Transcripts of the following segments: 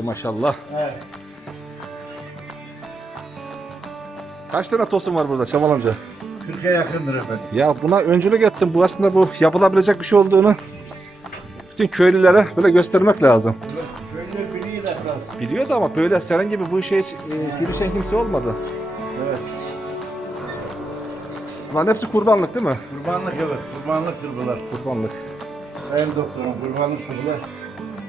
Ey maşallah. Evet. Kaç tane tosun var burada Çamal amca? 40'a yakındır efendim. Ya buna öncülük ettim. Bu aslında bu yapılabilecek bir şey olduğunu bütün köylülere böyle göstermek lazım. Köyler biliyor da. Biliyor da ama böyle senin gibi bu işe hiç e, girişen kimse olmadı. Evet. Bunların hepsi kurbanlık değil mi? Kurbanlık evet. Kurbanlıktır bunlar. Kurbanlık. Sayın doktorum kurbanlıktır bunlar.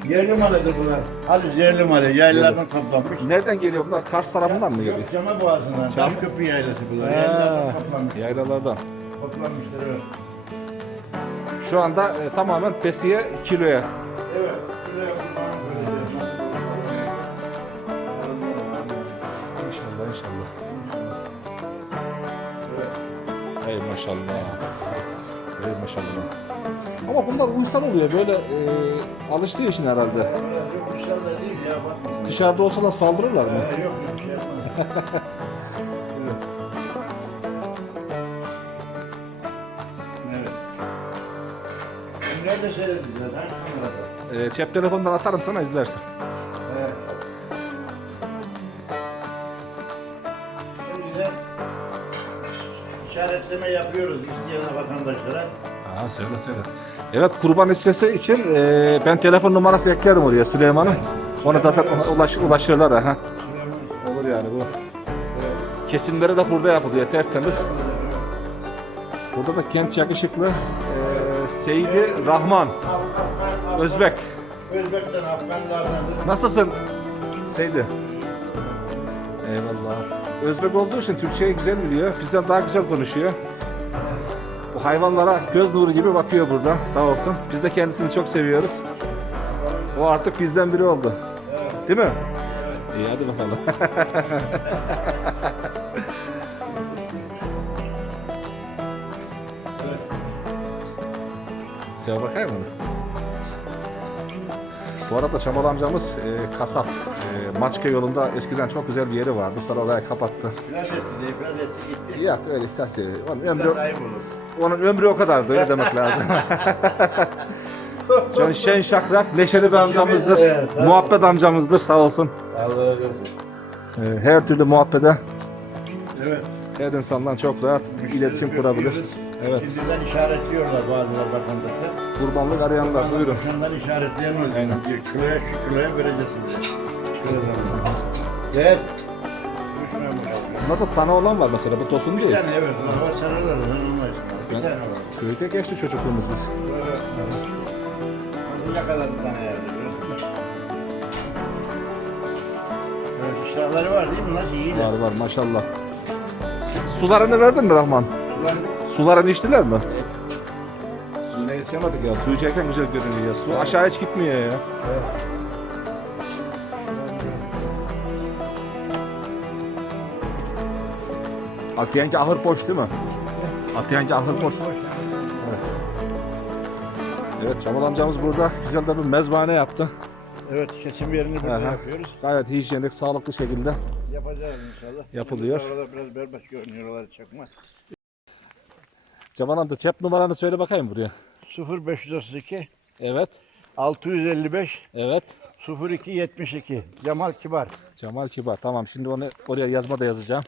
Yerli malıdır bunlar. Hadi yerli malı. Yaylalardan toplanmış. Nereden geliyor bunlar? Kars tarafından mı geliyor? Cama Boğazı'ndan. Cam- köprü yaylası bunlar. Yaylalardan toplanmış. Yaylalardan. Toplanmışlar evet. Şu anda e, tamamen pesiye, kiloya. Evet. Vereceğiz. İnşallah inşallah. Evet. Ey maşallah. Ey maşallah. Ama bunlar uysal oluyor böyle e, alıştığı için herhalde. Biraz yok uçsal da değil ya. Dışarıda olsalar saldırırlar mı? Ee, yok yok şey evet. Evet. Nerede seyredeceğiz? Hangi kamerada? E, cep telefonundan atarım sana izlersin. Evet. Şimdi de işaretleme yapıyoruz isteyen vatandaşlara. Aa söyle söyle. Evet kurban hissesi için e, ben telefon numarası eklerim oraya Süleyman'ın. Ona zaten ulaş, ulaşırlar ha. Olur yani bu. Kesimleri de burada yapılıyor tertemiz. Burada da genç yakışıklı e, Seydi Rahman Özbek. Özbek'ten Afganlardan. Nasılsın Seydi? Eyvallah. Özbek olduğu için Türkçeyi güzel biliyor. Bizden daha güzel konuşuyor. Hayvanlara göz nuru gibi bakıyor burada. Sağ olsun. Biz de kendisini çok seviyoruz. O artık bizden biri oldu. Değil mi? İyi hadi bakalım. Sev bakayım onu. Bu arada Şamal amcamız e, kasap. E, Maçka yolunda eskiden çok güzel bir yeri vardı. Sonra orayı kapattı. İflas etti, iflas etti gitti. Ya öyle iftar seviyor. Onun ömrü, onun ömrü o kadardı öyle demek lazım. Şen, şen şakrak, neşeli bir amcamızdır. Evet. Muhabbet amcamızdır sağ olsun. Allah razı olsun. E, her türlü muhabbete Evet. her insandan çok rahat iletişim kurabilir. Evet. Şimdiden işaretliyorlar bazıları vatandaşlar. Kurbanlık arayanlar buyurun. Başkanlar işaretleyen oldu. Aynen. Kiloya şu kiloya vereceğiz alıyor. Bunlarda tanı olan var mesela bu tosun Bir değil. tane evet. Hava sarılar. Ben olmaz. Bir tane var. Köyde geçti çocukluğumuz biz. Evet. Ne kadar bir tane yerde. Evet, iştahları var değil mi? Nasıl iyiler? Var var maşallah. Sularını verdin mi Rahman? Ulan Sularını içtiler mi? Suyuna yetişemedik ya. Su içerken güzel görünüyor ya. Su aşağı hiç gitmiyor ya. Atiyence ahır boş değil mi? Atiyence ahır boş. Evet. Evet Çamal amcamız burada güzel de bir mezbahane yaptı. Evet, kesim yerini burada Aha. yapıyoruz. Gayet hijyenik, sağlıklı şekilde. Yapacağız inşallah. Yapılıyor. Orada biraz berbat görünüyor, oraları çakma. Çamal amca cep numaranı söyle bakayım buraya. 0532 Evet, 655 evet. 0272 Cemal Kibar. Cemal Kibar. Tamam şimdi onu oraya yazma da yazacağım.